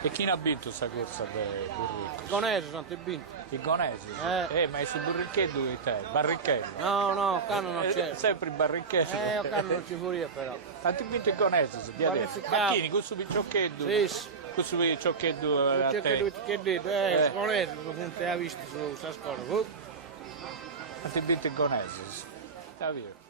E chi ha vinto questa corsa per burrico? I gonesi sono vinti. I gonesi? Ma su burrichetto di te? Barrichello? No, canno non c'è. Sempre il barrichello? Canno non ci furia però. Ma ti vinto i gonesi, di adesso? Macchini, con su picciochetto? Sì. Con su picciochetto a te? Che dite? I gonesi non ti ha visto su questa scuola. Ma ti vinto i gonesi? Sta via.